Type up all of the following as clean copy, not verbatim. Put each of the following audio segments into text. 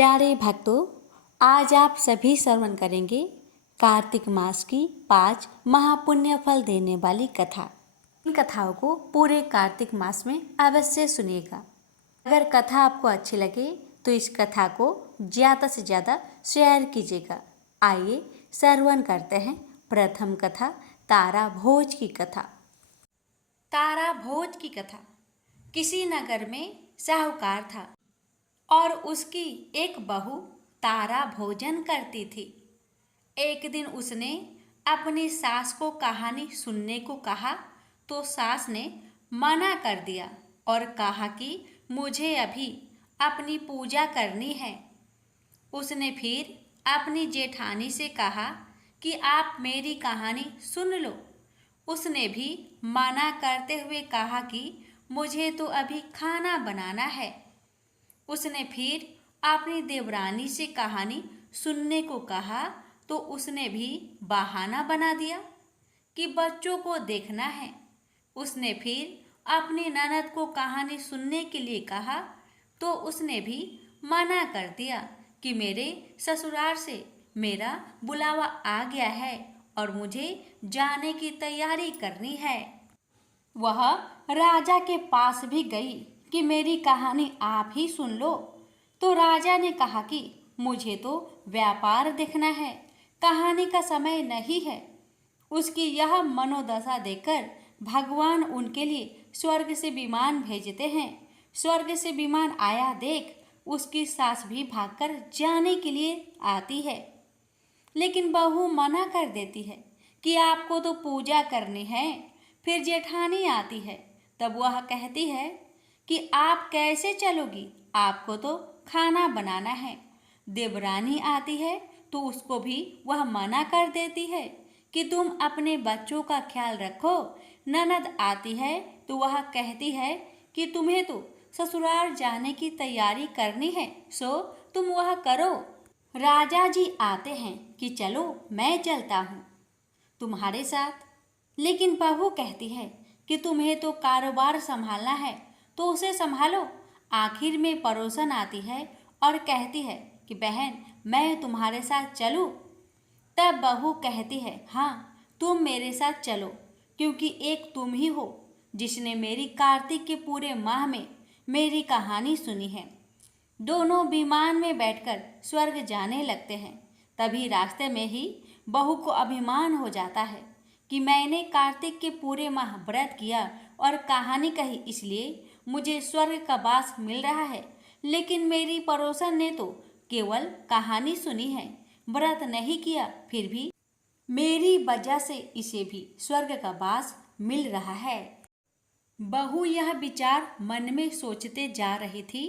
प्यारे भक्तों, आज आप सभी श्रवण करेंगे कार्तिक मास की 5 महापुण्य फल देने वाली कथा। इन कथाओं को पूरे कार्तिक मास में अवश्य सुनिएगा। अगर कथा आपको अच्छी लगे तो इस कथा को ज़्यादा से ज़्यादा शेयर कीजिएगा। आइए श्रवण करते हैं प्रथम कथा, तारा भोज की कथा। तारा भोज की कथा। किसी नगर में साहूकार था और उसकी एक बहू तारा भोजन करती थी। एक दिन उसने अपनी सास को कहानी सुनने को कहा तो सास ने मना कर दिया और कहा कि मुझे अभी अपनी पूजा करनी है। उसने फिर अपनी जेठानी से कहा कि आप मेरी कहानी सुन लो। उसने भी मना करते हुए कहा कि मुझे तो अभी खाना बनाना है। उसने फिर अपनी देवरानी से कहानी सुनने को कहा तो उसने भी बहाना बना दिया कि बच्चों को देखना है। उसने फिर अपनी ननद को कहानी सुनने के लिए कहा तो उसने भी मना कर दिया कि मेरे ससुराल से मेरा बुलावा आ गया है और मुझे जाने की तैयारी करनी है। वह राजा के पास भी गई कि मेरी कहानी आप ही सुन लो। तो राजा ने कहा कि मुझे तो व्यापार देखना है, कहानी का समय नहीं है। उसकी यह मनोदशा देखकर भगवान उनके लिए स्वर्ग से विमान भेजते हैं। स्वर्ग से विमान आया देख उसकी सास भी भागकर जाने के लिए आती है, लेकिन बहू मना कर देती है कि आपको तो पूजा करनी है। फिर जेठानी आती है, तब वह कहती है कि आप कैसे चलोगी, आपको तो खाना बनाना है। देवरानी आती है तो उसको भी वह मना कर देती है कि तुम अपने बच्चों का ख्याल रखो। ननद आती है तो वह कहती है कि तुम्हें तो ससुराल जाने की तैयारी करनी है, सो तुम वह करो। राजा जी आते हैं कि चलो मैं चलता हूँ तुम्हारे साथ, लेकिन बहू कहती है कि तुम्हें तो कारोबार संभालना है तो उसे संभालो। आखिर में पड़ोसन आती है और कहती है कि बहन मैं तुम्हारे साथ चलूँ। तब बहू कहती है हाँ तुम मेरे साथ चलो, क्योंकि एक तुम ही हो जिसने मेरी कार्तिक के पूरे माह में मेरी कहानी सुनी है। दोनों विमान में बैठकर स्वर्ग जाने लगते हैं। तभी रास्ते में ही बहू को अभिमान हो जाता है कि मैंने कार्तिक के पूरे माह व्रत किया और कहानी कही, इसलिए मुझे स्वर्ग का वास मिल रहा है। लेकिन मेरी पड़ोसन ने तो केवल कहानी सुनी है, व्रत नहीं किया, फिर भी मेरी वजह से इसे भी स्वर्ग का वास मिल रहा है। बहू यह विचार मन में सोचते जा रही थी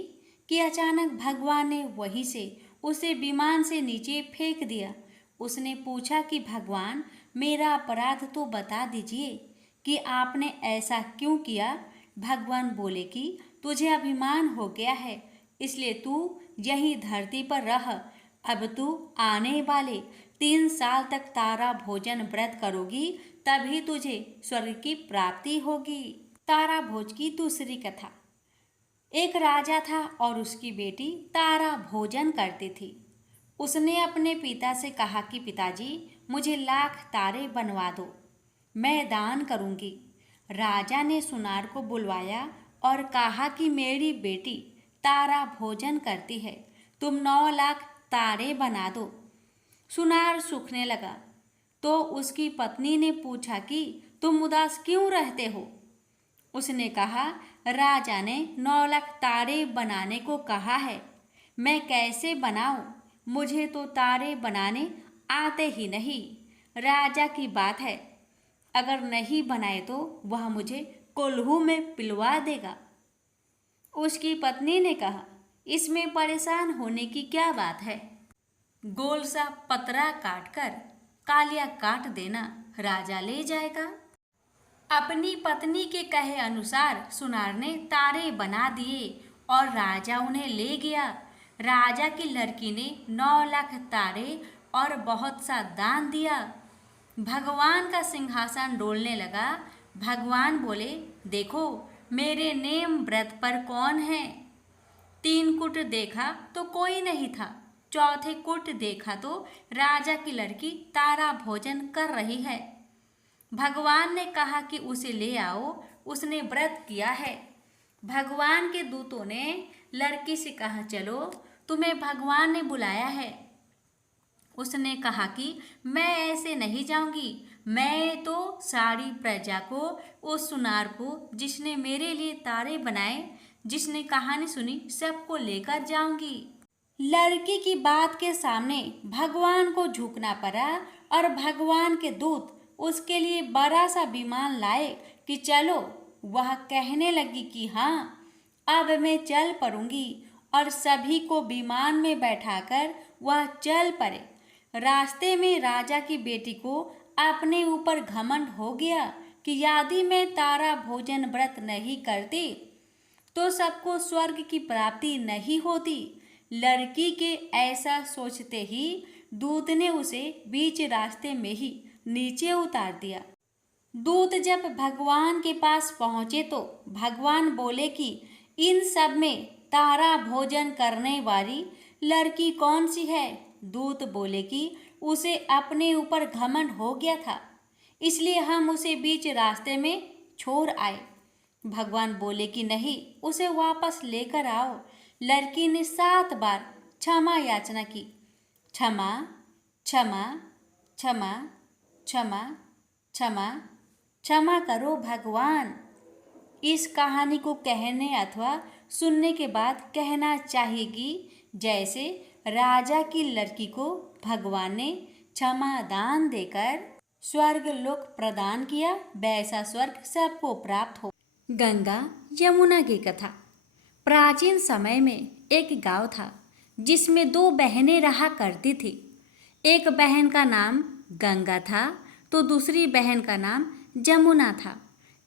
कि अचानक भगवान ने वहीं से उसे विमान से नीचे फेंक दिया। उसने पूछा कि भगवान मेरा अपराध तो बता दीजिए कि आपने ऐसा क्यों किया। भगवान बोले कि तुझे अभिमान हो गया है, इसलिए तू यही धरती पर रह। अब तू आने वाले 3 साल तक तारा भोजन व्रत करोगी, तभी तुझे स्वर्ग की प्राप्ति होगी। तारा भोज की दूसरी कथा। एक राजा था और उसकी बेटी तारा भोजन करती थी। उसने अपने पिता से कहा कि पिताजी मुझे 1,00,000 तारे बनवा दो, मैं दान करूंगी। राजा ने सुनार को बुलवाया और कहा कि मेरी बेटी तारा भोजन करती है, तुम 9,00,000 तारे बना दो। सुनार सूखने लगा तो उसकी पत्नी ने पूछा कि तुम उदास क्यों रहते हो। उसने कहा राजा ने 9,00,000 तारे बनाने को कहा है, मैं कैसे बनाऊं, मुझे तो तारे बनाने आते ही नहीं। राजा की बात है, अगर नहीं बनाए तो वह मुझे कोल्हू में पिलवा देगा। उसकी पत्नी ने कहा इसमें परेशान होने की क्या बात है, गोल सा पतरा काटकर कालिया काट देना, राजा ले जाएगा। अपनी पत्नी के कहे अनुसार सुनार ने तारे बना दिए और राजा उन्हें ले गया। राजा की लड़की ने 9,00,000 तारे और बहुत सा दान दिया। भगवान का सिंहासन डोलने लगा। भगवान बोले देखो मेरे नेम व्रत पर कौन है। तीन कुट देखा तो कोई नहीं था। चौथे कुट देखा तो राजा की लड़की तारा भोजन कर रही है। भगवान ने कहा कि उसे ले आओ, उसने व्रत किया है। भगवान के दूतों ने लड़की से कहा, चलो तुम्हें भगवान ने बुलाया है। उसने कहा कि मैं ऐसे नहीं जाऊंगी, मैं तो सारी प्रजा को, उस सुनार को जिसने मेरे लिए तारे बनाए, जिसने कहानी सुनी, सबको लेकर जाऊंगी। लड़की की बात के सामने भगवान को झुकना पड़ा और भगवान के दूत उसके लिए बड़ा सा विमान लाए कि चलो। वह कहने लगी कि हाँ, अब मैं चल पड़ूंगी, और सभी को विमान में बैठाकर वह चल पड़े। रास्ते में राजा की बेटी को अपने ऊपर घमंड हो गया कि यदि मैं तारा भोजन व्रत नहीं करती तो सबको स्वर्ग की प्राप्ति नहीं होती। लड़की के ऐसा सोचते ही दूत ने उसे बीच रास्ते में ही नीचे उतार दिया। दूत जब भगवान के पास पहुंचे तो भगवान बोले कि इन सब में तारा भोजन करने वाली लड़की कौन सी है? दूत बोले कि उसे अपने ऊपर घमंड हो गया था, इसलिए हम उसे बीच रास्ते में छोड़ आए। भगवान बोले कि नहीं, उसे वापस लेकर आओ। लड़की ने 7 बार क्षमा याचना की, क्षमा क्षमा क्षमा क्षमा क्षमा क्षमा करो भगवान। इस कहानी को कहने अथवा सुनने के बाद कहना चाहिए कि जैसे राजा की लड़की को भगवान ने क्षमा दान देकर स्वर्ग लोक प्रदान किया, वैसा स्वर्ग सबको प्राप्त हो। गंगा यमुना की कथा। प्राचीन समय में एक गांव था जिसमें 2 बहनें रहा करती थी। एक बहन का नाम गंगा था तो दूसरी बहन का नाम जमुना था।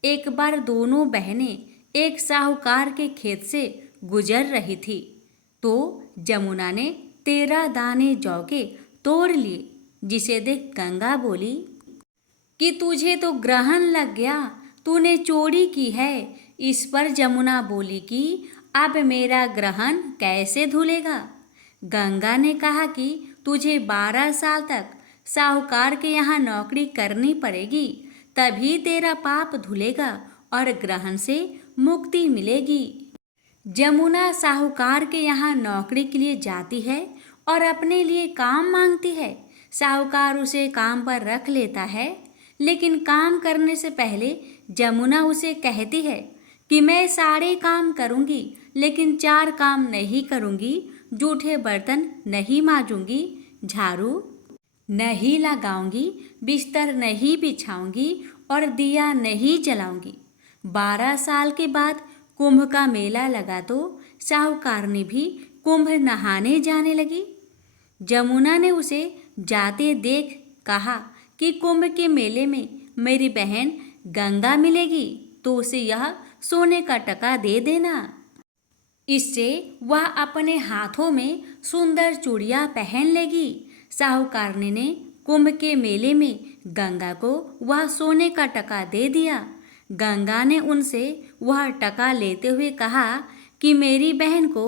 एक बार दोनों बहनें एक साहूकार के खेत से गुजर रही थी तो जमुना ने 13 दाने जौ के तोड़ लिए, जिसे देख गंगा बोली कि तुझे तो ग्रहण लग गया, तूने चोरी की है। इस पर जमुना बोली कि अब मेरा ग्रहण कैसे धुलेगा? गंगा ने कहा कि तुझे 12 साल तक साहूकार के यहाँ नौकरी करनी पड़ेगी, तभी तेरा पाप धुलेगा और ग्रहण से मुक्ति मिलेगी। जमुना साहूकार के यहाँ नौकरी के लिए जाती है और अपने लिए काम मांगती है। साहूकार उसे काम पर रख लेता है, लेकिन काम करने से पहले जमुना उसे कहती है कि मैं सारे काम करूँगी, लेकिन 4 काम नहीं करूँगी। जूठे बर्तन नहीं मांजूंगी, झाड़ू नहीं लगाऊंगी, बिस्तर नहीं बिछाऊंगी और दिया नहीं जलाऊंगी। 12 साल के बाद कुंभ का मेला लगा तो साहूकारनी भी कुंभ नहाने जाने लगी। जमुना ने उसे जाते देख कहा कि कुंभ के मेले में मेरी बहन गंगा मिलेगी तो उसे यह सोने का टका दे देना। इससे वह अपने हाथों में सुंदर चूड़ियाँ पहन लेगी। साहूकारनी ने कुंभ के मेले में गंगा को वह सोने का टका दे दिया। गंगा ने उनसे वह टका लेते हुए कहा कि मेरी बहन को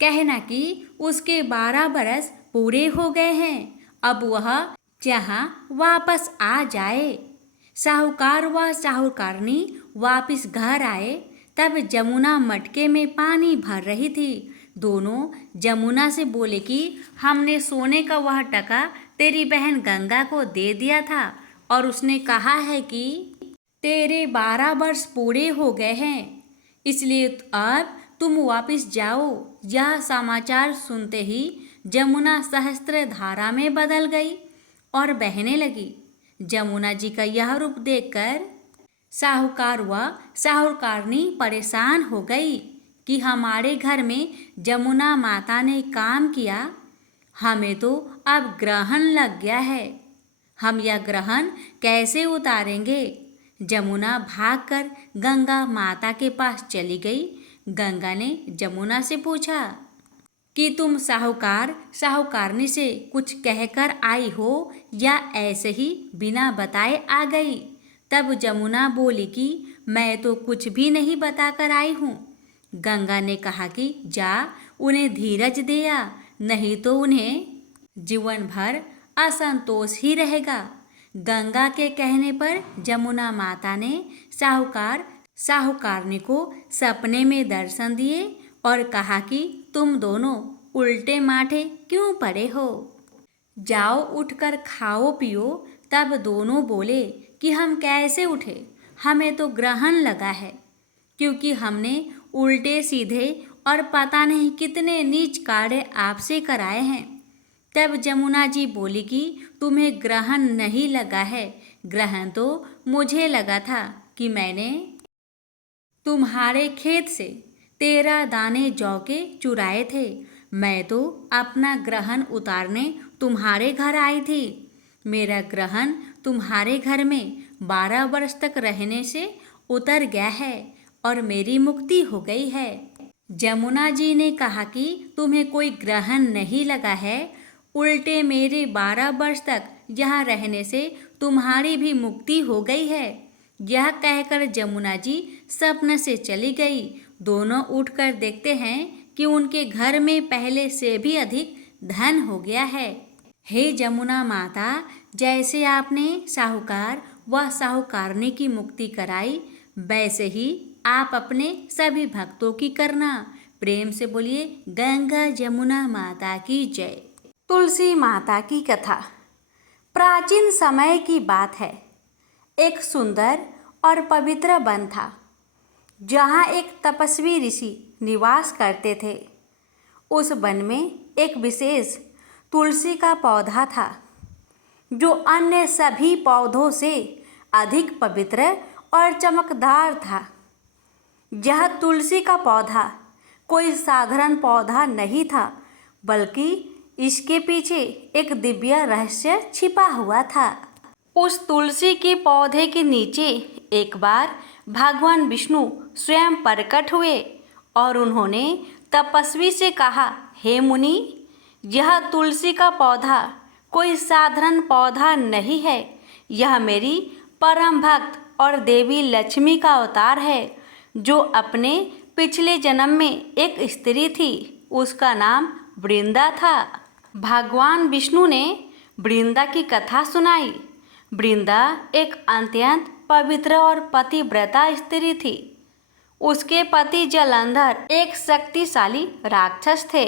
कहना कि उसके 12 बरस पूरे हो गए हैं, अब वह जहाँ वापस आ जाए। साहूकार व साहूकारनी वापस घर आए तब जमुना मटके में पानी भर रही थी। दोनों जमुना से बोले कि हमने सोने का वह टका तेरी बहन गंगा को दे दिया था और उसने कहा है कि तेरे 12 वर्ष पूरे हो गए हैं, इसलिए अब तुम वापस जाओ। यह समाचार सुनते ही जमुना सहस्त्र धारा में बदल गई और बहने लगी। जमुना जी का यह रूप देखकर साहूकार व साहूकारनी परेशान हो गई कि हमारे घर में जमुना माता ने काम किया, हमें तो अब ग्रहण लग गया है, हम यह ग्रहण कैसे उतारेंगे। जमुना भागकर गंगा माता के पास चली गई। गंगा ने जमुना से पूछा कि तुम साहूकार साहूकारनी से कुछ कहकर आई हो या ऐसे ही बिना बताए आ गई। तब जमुना बोली कि मैं तो कुछ भी नहीं बताकर आई हूँ। गंगा ने कहा कि जा उन्हें धीरज दे आ, नहीं तो उन्हें जीवन भर असंतोष ही रहेगा। गंगा के कहने पर जमुना माता ने साहूकारनी को सपने में दर्शन दिए और कहा कि तुम दोनों उल्टे माठे क्यों पड़े हो, जाओ उठकर खाओ पियो। तब दोनों बोले कि हम कैसे उठे, हमें तो ग्रहण लगा है, क्योंकि हमने उल्टे सीधे और पता नहीं कितने नीच कार्य आपसे कराए हैं। तब जमुना जी बोली कि तुम्हें ग्रहण नहीं लगा है, ग्रहण तो मुझे लगा था कि मैंने तुम्हारे खेत से 13 दाने जौ के चुराए थे। मैं तो अपना ग्रहण उतारने तुम्हारे घर आई थी। मेरा ग्रहण तुम्हारे घर में 12 वर्ष तक रहने से उतर गया है और मेरी मुक्ति हो गई है। जमुना जी ने कहा कि तुम्हें कोई ग्रहण नहीं लगा है, उल्टे मेरे 12 वर्ष तक यहाँ रहने से तुम्हारी भी मुक्ति हो गई है। यह कहकर जमुना जी स्वप्न से चली गई। दोनों उठकर देखते हैं कि उनके घर में पहले से भी अधिक धन हो गया है। हे जमुना माता, जैसे आपने साहूकार व साहूकारनी की मुक्ति कराई, वैसे ही आप अपने सभी भक्तों की करना। प्रेम से बोलिए गंगा जमुना माता की जय। तुलसी माता की कथा। प्राचीन समय की बात है। एक सुंदर और पवित्र वन था, जहाँ एक तपस्वी ऋषि निवास करते थे। उस वन में एक विशेष तुलसी का पौधा था, जो अन्य सभी पौधों से अधिक पवित्र और चमकदार था। यह तुलसी का पौधा कोई साधारण पौधा नहीं था, बल्कि इसके पीछे एक दिव्य रहस्य छिपा हुआ था। उस तुलसी के पौधे के नीचे एक बार भगवान विष्णु स्वयं प्रकट हुए और उन्होंने तपस्वी से कहा, हे मुनि, यह तुलसी का पौधा कोई साधारण पौधा नहीं है। यह मेरी परम भक्त और देवी लक्ष्मी का अवतार है, जो अपने पिछले जन्म में एक स्त्री थी। उसका नाम वृंदा था। भगवान विष्णु ने वृंदा की कथा सुनाई। वृंदा एक अत्यंत पवित्र और पतिव्रता स्त्री थी। उसके पति जलंधर एक शक्तिशाली राक्षस थे,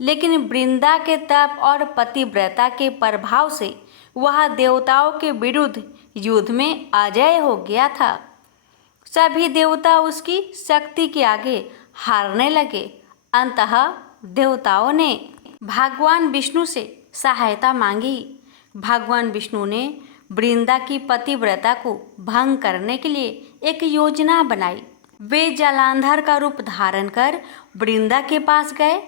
लेकिन वृंदा के तप और पतिव्रता के प्रभाव से वह देवताओं के विरुद्ध युद्ध में अजय हो गया था। सभी देवता उसकी शक्ति के आगे हारने लगे। अंततः देवताओं ने भगवान विष्णु से सहायता मांगी। भगवान विष्णु ने वृंदा की पतिव्रता को भंग करने के लिए एक योजना बनाई। वे जलांधर का रूप धारण कर वृंदा के पास गए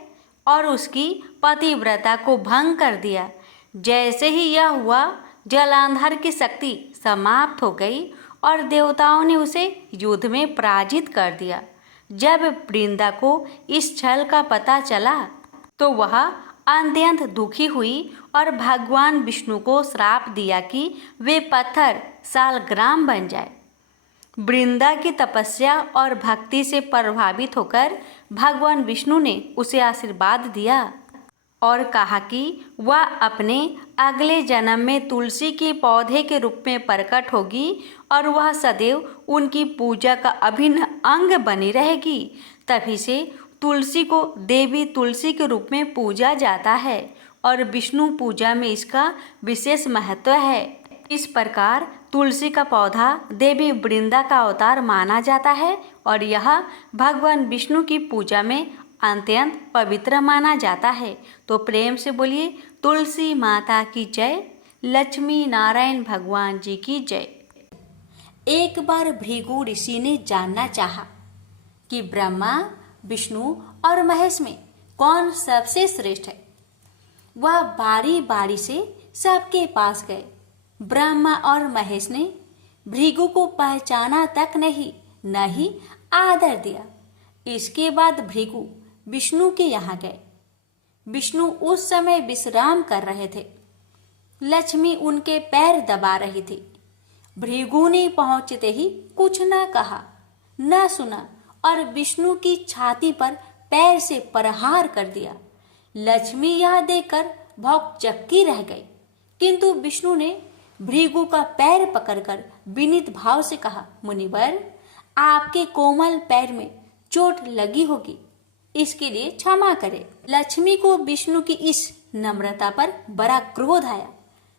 और उसकी पतिव्रता को भंग कर दिया। जैसे ही यह हुआ, जलांधर की शक्ति समाप्त हो गई और देवताओं ने उसे युद्ध में पराजित कर दिया। जब वृंदा को इस छल का पता चला तो वह अत्यंत दुखी हुई और भगवान विष्णु को श्राप दिया कि वे पत्थर सालग्राम बन जाए। वृंदा की तपस्या और भक्ति से प्रभावित होकर भगवान विष्णु ने उसे आशीर्वाद दिया और कहा कि वह अपने अगले जन्म में तुलसी के पौधे के रूप में प्रकट होगी और वह सदैव उनकी पूजा का अभिन्न अंग बनी रहेगी। तभी से तुलसी को देवी तुलसी के रूप में पूजा जाता है और विष्णु पूजा में इसका विशेष महत्व है। इस प्रकार तुलसी का पौधा देवी वृंदा का अवतार माना जाता है और यह भगवान विष्णु की पूजा में अत्यंत पवित्र माना जाता है। तो प्रेम से बोलिए तुलसी माता की जय, लक्ष्मी नारायण भगवान जी की जय। एक बार भृगु ऋषि ने जानना चाहा कि ब्रह्मा, विष्णु और महेश में कौन सबसे श्रेष्ठ है। वह बारी बारी से सबके पास गए। ब्रह्मा और महेश ने भृगु को पहचाना तक नहीं, न ही आदर दिया। इसके बाद भृगु विष्णु के यहाँ गए। विष्णु उस समय विश्राम कर रहे थे। लक्ष्मी उनके पैर दबा रही थी। भृगु ने पहुंचते ही कुछ न कहा न सुना और विष्णु की छाती पर पैर से प्रहार कर दिया। लक्ष्मी यह देखकर भौंकचक्की रह गई, किंतु विष्णु ने भृगु का पैर पकड़कर विनीत भाव से कहा, मुनिवर, आपके कोमल पैर में चोट लगी होगी, इसके लिए क्षमा करें। लक्ष्मी को विष्णु की इस नम्रता पर बड़ा क्रोध आया।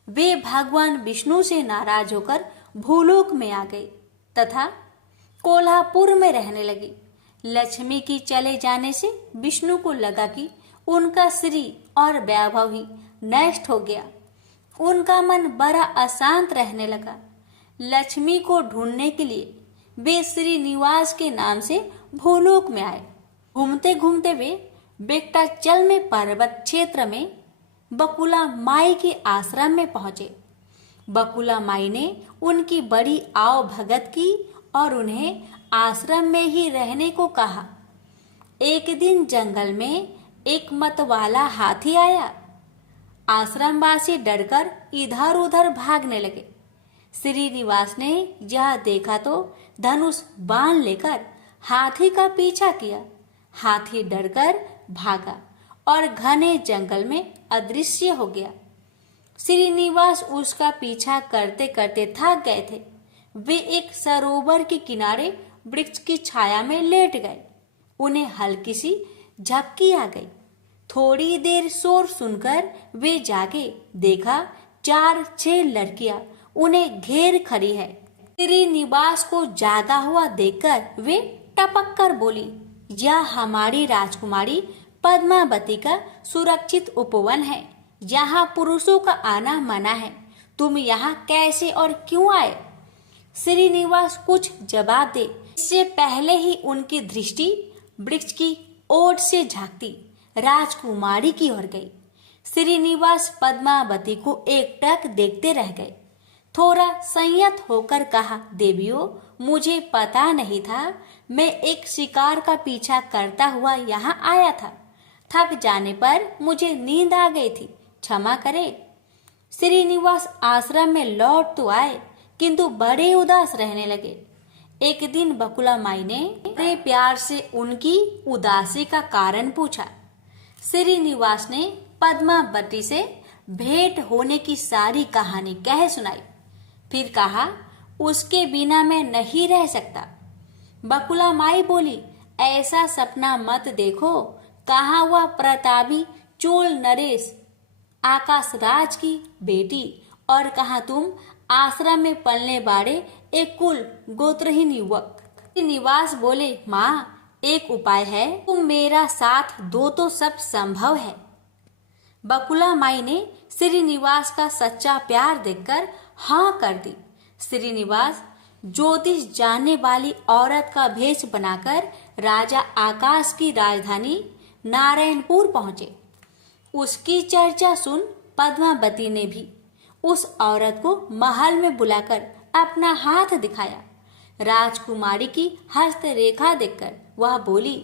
वे भगवान विष्णु से नाराज होकर भूलोक में आ गई तथा कोल्हापुर में रहने लगी। लक्ष्मी की चले जाने से विष्णु को लगा कि उनका श्री और वैभव ही नष्ट हो गया। उनका मन बड़ा अशांत रहने लगा। लक्ष्मी को ढूंढने के लिए वे श्रीनिवास के नाम से भूलोक में आए। घूमते घूमते वे बेक्टाचल में पर्वत क्षेत्र में बकुला माई के आश्रम में पहुंचे। बकुला माई ने उनकी बड़ी आव भगत की और उन्हें आश्रम में ही रहने को कहा। एक दिन जंगल में एक मतवाला हाथी आया। आश्रमवासी डरकर इधर उधर भागने लगे। श्रीनिवास ने यह देखा तो धनुष बाण लेकर हाथी का पीछा किया। हाथी डरकर भागा और घने जंगल में अदृश्य हो गया। श्रीनिवास उसका पीछा करते करते थक गए थे। वे एक सरोवर के किनारे वृक्ष की छाया में लेट गए। उन्हें हल्की सी झपकी आ गई। थोड़ी देर शोर सुनकर वे जागे। देखा 4-6 लड़कियां उन्हें घेर खड़ी है। श्रीनिवास को जागा हुआ देखकर वे टपक कर बोली, यह हमारी राजकुमारी पद्मावती का सुरक्षित उपवन है। यहाँ पुरुषों का आना मना है। तुम यहाँ कैसे और क्यों आए? श्रीनिवास कुछ जवाब दे इससे पहले ही उनकी दृष्टि वृक्ष की ओट से झांकती राजकुमारी की ओर गई। श्रीनिवास पद्मावती को एकटक देखते रह गए। थोड़ा संयत होकर कहा, देवियों, मुझे पता नहीं था। मैं एक शिकार का पीछा करता हुआ यहाँ आया था। थक जाने पर मुझे नींद आ गई थी, क्षमा करें। श्रीनिवास आश्रम में लौट तो आए, किंतु बड़े उदास रहने लगे। एक दिन बकुला माई ने बड़े प्यार से उनकी उदासी का कारण पूछा। श्रीनिवास ने पद्मावती से भेंट होने की सारी कहानी कह सुनाई। फिर कहा, उसके बिना मैं नहीं रह सकता। बकुला माई बोली, ऐसा सपना मत देखो। कहा हुआ प्रतापी चोल नरेश आकाशराज की बेटी, और कहा तुम आश्रम में पलने बाड़े एक कुल गोत्रहीन युवक। श्रीनिवास बोले, माँ, एक उपाय है, तुम मेरा साथ दो तो सब संभव है। बकुला माई ने श्रीनिवास का सच्चा प्यार देखकर हाँ कर दी। श्रीनिवास ज्योतिष जानने वाली औरत का भेष बनाकर राजा आकाश की राजधानी नारायणपुर पहुंचे। उसकी चर्चा सुन पद्मावती ने भी उस औरत को महल में बुलाकर अपना हाथ दिखाया। राजकुमारी की हस्तरेखा देखकर वह बोली,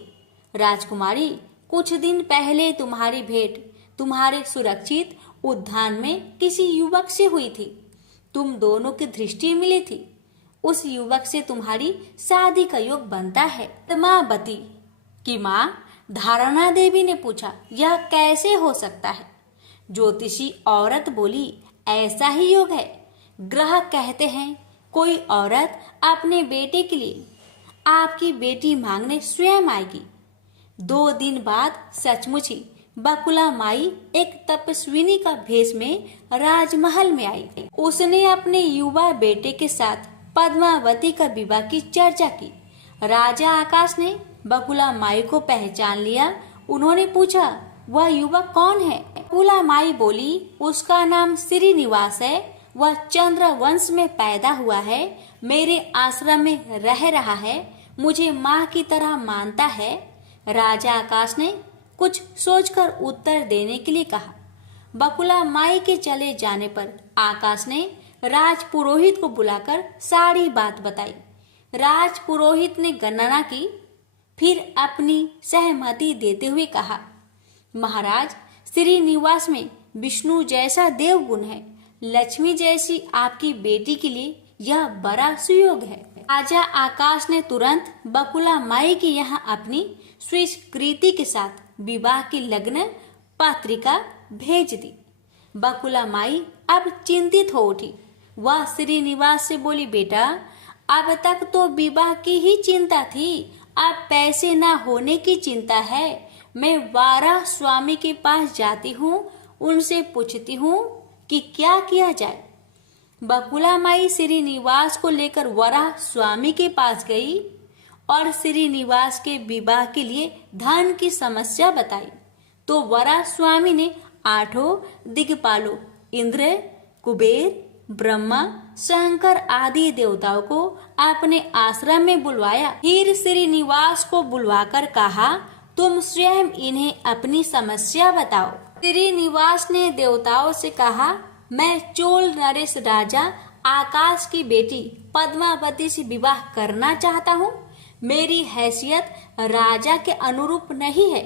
राजकुमारी, कुछ दिन पहले तुम्हारी भेंट तुम्हारे सुरक्षित उद्यान में किसी युवक से हुई थी। तुम दोनों की दृष्टि मिली थी। उस युवक से तुम्हारी शादी का योग बनता है। पद्मावती की माँ धारणा देवी ने पूछा, यह कैसे हो सकता है? ज्योतिषी औरत बोली, ऐसा ही योग है। ग्रह कहते हैं कोई औरत अपने बेटे के लिए आपकी बेटी मांगने स्वयं आएगी। 2 दिन बाद सचमुच ही बकुला माई एक तपस्विनी का भेष में राजमहल में आई। उसने अपने युवा बेटे के साथ पद्मावती का विवाह की चर्चा की। राजा आकाश ने बकुला माई को पहचान लिया। उन्होंने पूछा, वह युवक कौन है? बकुला माई बोली, उसका नाम श्रीनिवास है। वह चंद्र वंश में पैदा हुआ है। मेरे आश्रम में रह रहा है। मुझे माँ की तरह मानता है। राजा आकाश ने कुछ सोचकर उत्तर देने के लिए कहा। बकुला माई के चले जाने पर आकाश ने राजपुरोहित को बुलाकर सारी बात बताई। राजपुरोहित ने गणना की, फिर अपनी सहमति देते हुए कहा, महाराज, श्रीनिवास में विष्णु जैसा देवगुण है। लक्ष्मी जैसी आपकी बेटी के लिए यह बड़ा सुयोग है। राजा आकाश ने तुरंत बकुला माई की यहाँ अपनी स्वीकृति के साथ विवाह की लग्न पत्रिका भेज दी। बकुला माई अब चिंतित हो उठी। वह श्रीनिवास से बोली, बेटा अब तक तो विवाह की ही चिंता थी, अब पैसे ना होने की चिंता है। मैं वाराह स्वामी के पास जाती हूँ, उनसे पूछती हूँ कि क्या किया जाए। बकुला माई श्रीनिवास को लेकर वराह स्वामी के पास गई और श्रीनिवास के विवाह के लिए धन की समस्या बताई। तो वराह स्वामी ने 8 दिक्पालों इंद्र, कुबेर, ब्रह्मा, शंकर आदि देवताओं को अपने आश्रम में बुलवाया। फिर श्रीनिवास को बुलवाकर कहा, तुम स्वयं इन्हें अपनी समस्या बताओ। श्रीनिवास ने देवताओं से कहा, मैं चोल नरेश राजा आकाश की बेटी पद्मावती से विवाह करना चाहता हूँ। मेरी हैसियत राजा के अनुरूप नहीं है,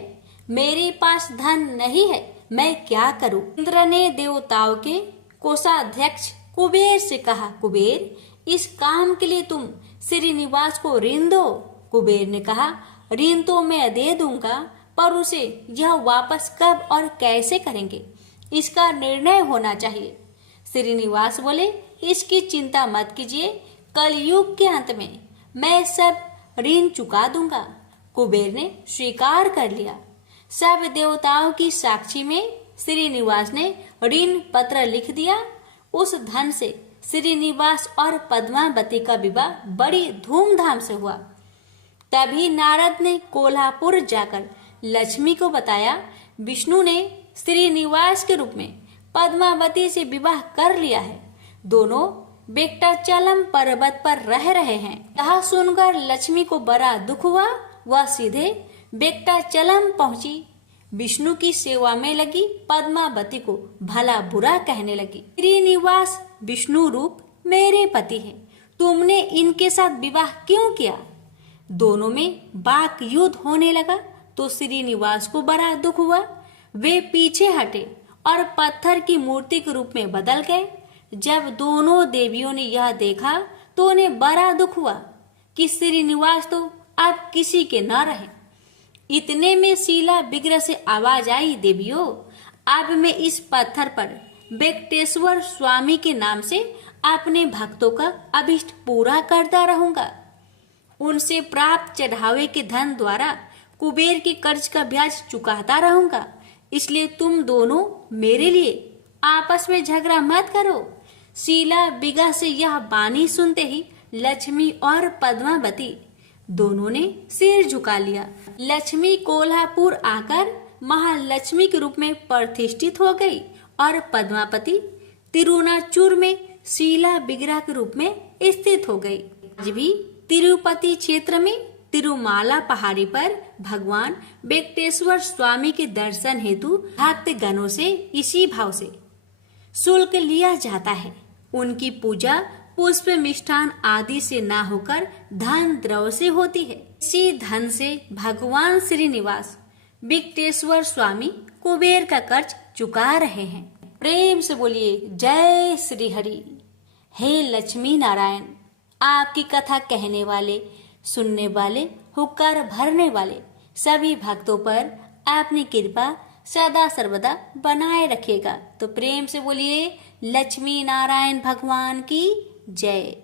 मेरे पास धन नहीं है, मैं क्या करूँ। इंद्र ने देवताओं के कोषाध्यक्ष कुबेर से कहा, कुबेर इस काम के लिए तुम श्रीनिवास को ऋण दो। कुबेर ने कहा, ऋण तो मैं दे दूंगा, पर उसे यह वापस कब और कैसे करेंगे इसका निर्णय होना चाहिए। श्रीनिवास बोले, इसकी चिंता मत कीजिए, कलयुग के अंत में मैं सब ऋण चुका दूंगा। कुबेर ने स्वीकार कर लिया। सब देवताओं की साक्षी में श्रीनिवास ने ऋण पत्र लिख दिया। उस धन से श्रीनिवास और पद्मावती का विवाह बड़ी धूमधाम से हुआ। तभी नारद ने कोल्हापुर जाकर लक्ष्मी को बताया, विष्णु ने श्रीनिवास के रूप में पद्मावती से विवाह कर लिया है। दोनों वेंकटाचलम पर्वत पर रह रहे हैं। यह सुनकर लक्ष्मी को बड़ा दुख हुआ। वह सीधे वेंकटाचलम पहुंची, विष्णु की सेवा में लगी, पद्मावती को भला बुरा कहने लगी। श्रीनिवास विष्णु रूप मेरे पति हैं, तुमने इनके साथ विवाह क्यों किया। दोनों में वाक युद्ध होने लगा तो श्रीनिवास को बड़ा दुख हुआ। वे पीछे हटे और पत्थर की मूर्ति के रूप में बदल गए। जब दोनों देवियों ने यह देखा तो उन्हें बड़ा दुख हुआ कि श्रीनिवास तो अब किसी के न रहे। इतने में शीला विग्रह से आवाज आई, देवियों अब मैं इस पत्थर पर वेंकटेश्वर स्वामी के नाम से अपने भक्तों का अभिष्ट पूरा करता रहूंगा। उनसे प्राप्त चढ़ावे के धन द्वारा कुबेर के कर्ज का ब्याज चुकाता रहूंगा। इसलिए तुम दोनों मेरे लिए आपस में झगड़ा मत करो। शीला विग्रह से यह बानी सुनते ही लक्ष्मी और पद्मावती दोनों ने सिर झुका लिया। लक्ष्मी कोल्हापुर आकर महालक्ष्मी के रूप में प्रतिष्ठित हो गई और पद्मावती तिरुनाचूर में शीला विग्रह के रूप में स्थित हो गई। आज भी तिरुपति क्षेत्र में तिरुमाला पहाड़ी पर भगवान वेंकटेश्वर स्वामी के दर्शन हेतु भक्त गणों से इसी भाव से शुल्क लिया जाता है। उनकी पूजा पुष्प मिष्ठान आदि से ना होकर धन द्रव्य से होती है। इसी धन से भगवान श्रीनिवास वेंकटेश्वर स्वामी कुबेर का कर्ज चुका रहे हैं। प्रेम से बोलिए जय श्री हरि। हे लक्ष्मी नारायण, आपकी कथा कहने वाले, सुनने वाले, हुक्कार भरने वाले सभी भक्तों पर आपने कृपा सदा सर्वदा बनाए रखेगा। तो प्रेम से बोलिए लक्ष्मी नारायण भगवान की जय।